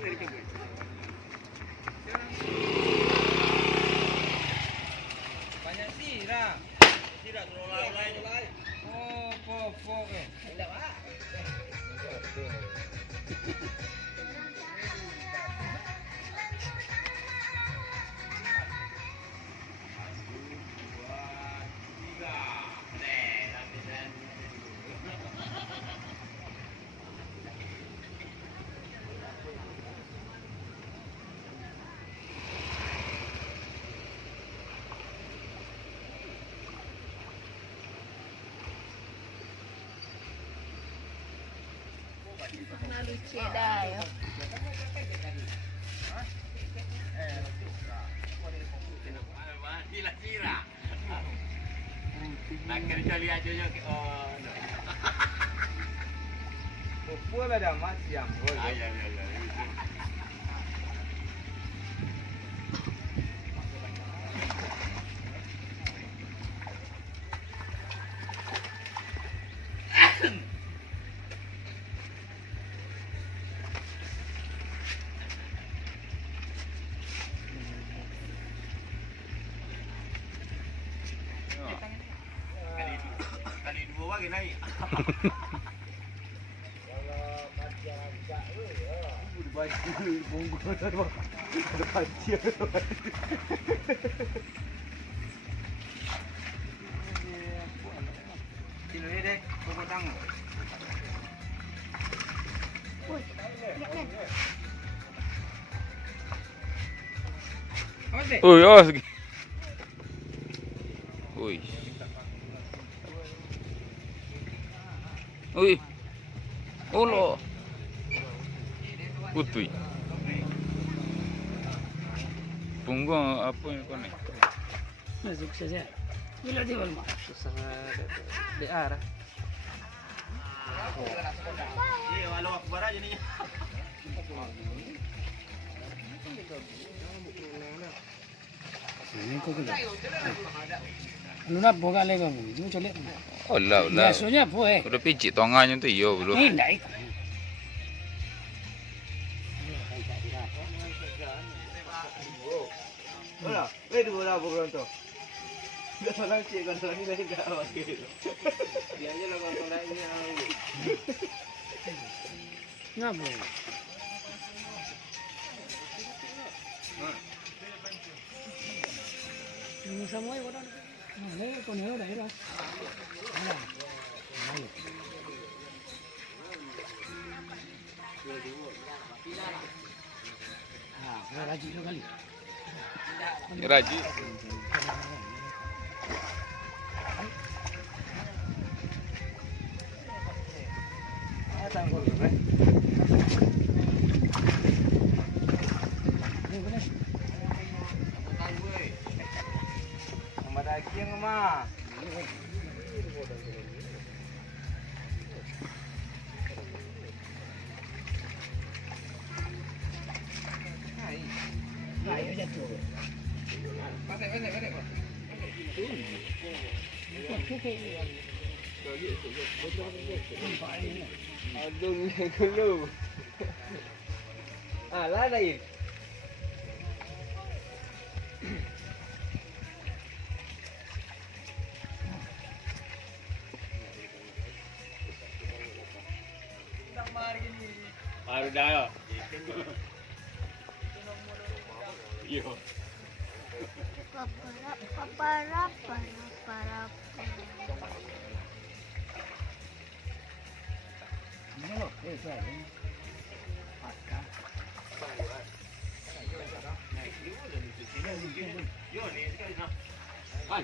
Banyak sirah. Sirah turun lain. Oh, pok eh. Tidak, Pak. Nah, lucu dah ya. Gila sirah. Nak kerja lihat aja oh. Pupuk lah dah mak siang. Ya. Kali dua lagi naik. Baju bungkus ada kancil. Kilo ni deh, pokok tang. Ui, lihat kan. Ui, oh segi. Ui. Ui. Olo. Putui. Punggung apa yang kau ni? Masuk saja. Bila dia belum susah DR. Iya, walau akbar aja nih. Ini kau kena. Anu nak boga lagi kamu. Cuma colet. Olah. Biasanya apa Udah pijit tangannya tu iyo belum. Ini naik. Olah, dua lah program tu. Dah salah cik kan salah ni dah enggak okey. Dia aja lah kalau lainnya. Ngapa? Ini semua yang orang. Nah, kau ni orang dah. Raji tu kali. Raji. Tangguh ni. Nama daging mah. Ayo jatuh. Pandai. Aduh, gulu. Lah lain. Baru dah. Yo. Paparap.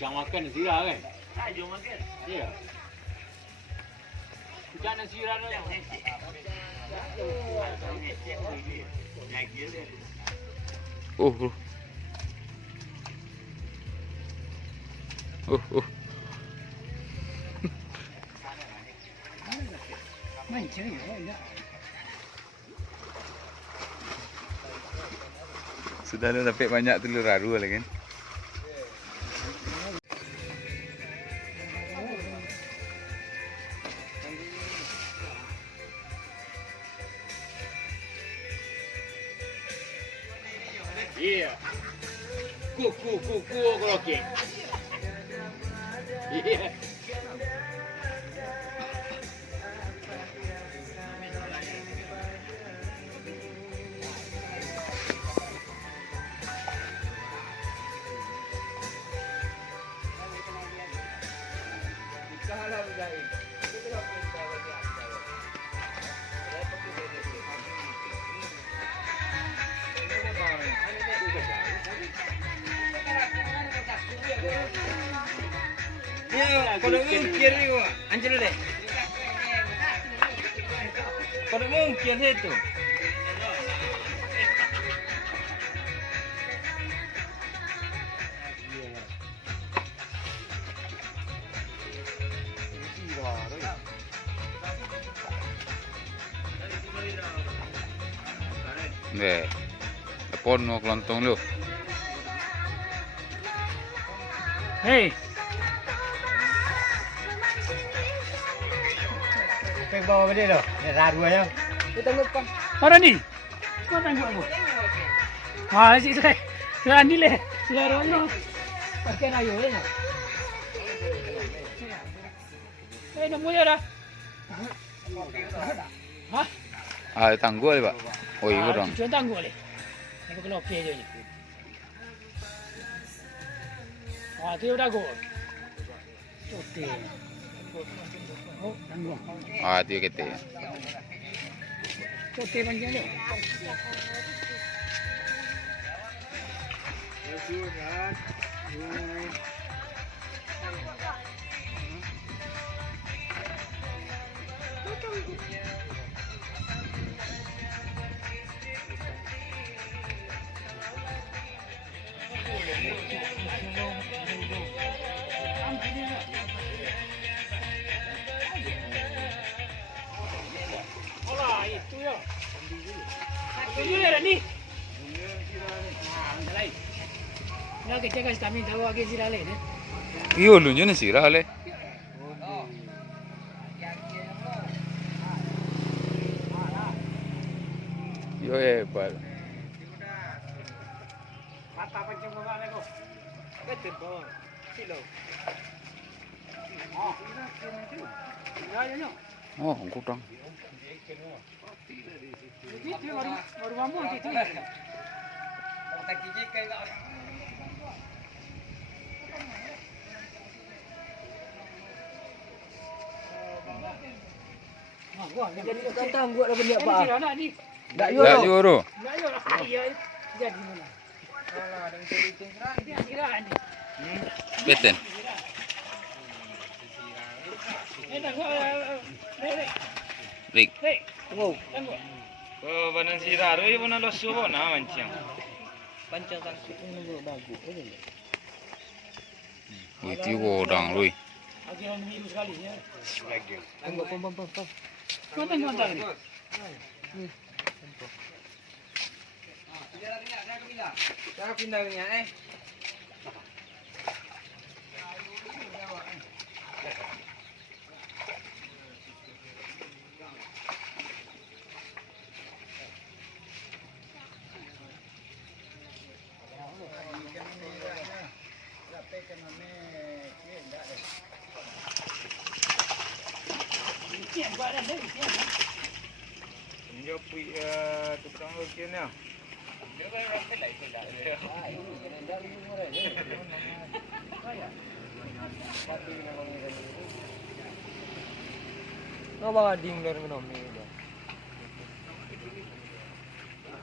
Jangan makan sirah kan? Jangan makan. Ya. Jangan sirah tu. Oh. Mancing ya. Sudah dah dapat banyak telur raru lah kan. Iya. Kuku kalau kek. Iya. Ya, kalau mungkin ni gua, anjir deh. Kalau mungkin itu. Deh. Telepon mau kelontong lu. Hei. Pek bawa gede loh. Raru aja. Orang ni. Kau tangguh aku. Ha, si saya. Saya ni leh. Saya orang ni. Pakai ayo ni. Eh, nak mulia dah. Ha? Ah, tangguh le, Pak. Oh, iya dong. Cuba tangguh le. Aku kena okey je ni. Ah, tu dah go. Oke. Oh, tangguh. Ah, tu kete. Oke panjang dia. Olah, itu ya. Itu dia dah ni. Nah, lain. Nak kita kasih kami tahu lagi sih lain ni. Iyo lu nyo sih le. Yo hebat. Mata pancing bawa ni ko. Kecil bawah. Silo. Oh. Ya, ya, ya. Oh, kutang. Itu baru mampu itu. Tak kijik kan kau. Wah, jadi Tantang gua dah benda apa? Ini anak ni. Tak Dah juru. Nak yo lah. Iya. Jadi mana? Alah, ada cerita serang. Kira ni. Beten. Tangguh. Rik. Hei. Wow. Tangguh. Oh, banan sirah tu, ibu nak losu pun nak mancing. Pancang sakit ini gua bagus. Itu godang lui. Lagi orang minum sekali ya. Tengok pom. Kau tengok tak ni? Cara pindah minyak eh. Dia pergi tukang okey ni. Dia kan rapat lah itu dah. Kau bawa ding dari mana ni?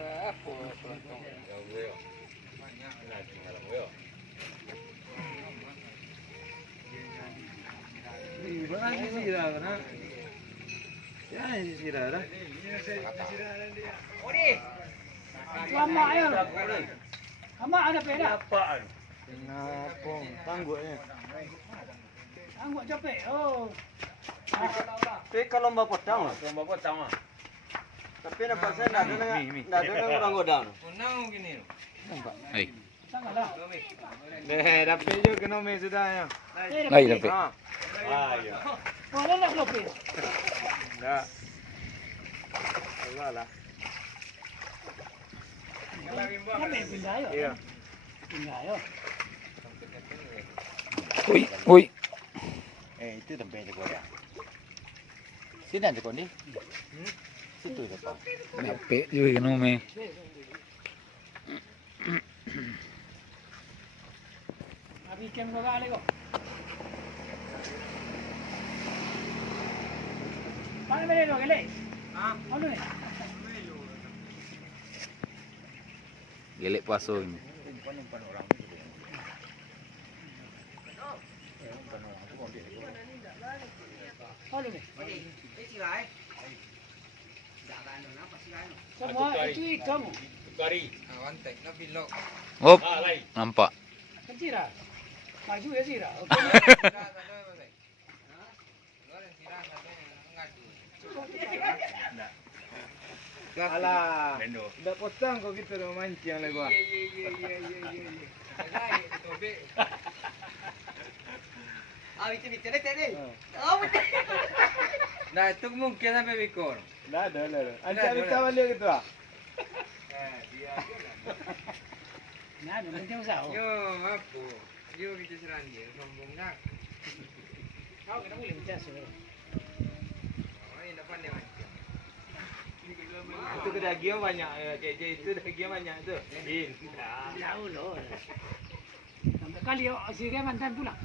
Apa? Bukan sirah kan? Ya, sirah dah. Odi. Lama ya. Lama ada peda. Apaan? Kenapa? Tangguknya. Tangguh capek. Oh. Tapi lomba potong lah. Lomba potong lah. Tapi nampak saya nak ada orang godang. Menang gini. Hei. Sangatlah. Deh, dapat je kena me sudah ya. Lai dapat. Ah, ya. Mana nak lopi? Dah. Alah. Kami pindah ayo. Iya. Pindah ayo. Uy, uy. Itu tempe je kau ya. Sini aja kau ni. Situ je kau. Nape juga kena me. Abi kem kau kali kau. Mana beli lo gele? Ah, Mana ni? Gelek paso ini. umpan orang. Mana ni? Ini sirai. Semua itu ikan. Awan tek na bilok. Hop, nampak. Kecil lah. Maju ya sih lah. Alah. Dah potong kau gitu dah mancing lah gua. Nah, itu mungkin sampai bikor. Dah ada lah. Anjir kita balik gitu ah. Nah, nanti usah. Yo, apa? Yo kita serang dia, sombong nak. Kau kena boleh bicara sih. Oh, ini depan dia macam. Itu kedaging banyak. JJ itu daging banyak tu. Din. Jauh loh. Sampai kali si dia mantan pulang.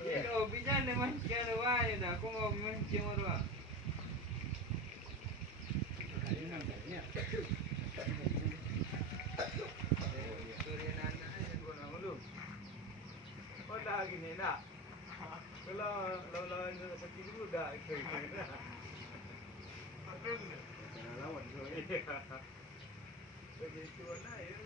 Yo, bisa dia mancing luar je dah. Aku mau mancing luar. Oh dah gini nak. Kalau lawan sakit dulu dah. Lawan tu. Begitu lah ya.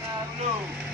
Nah, belum.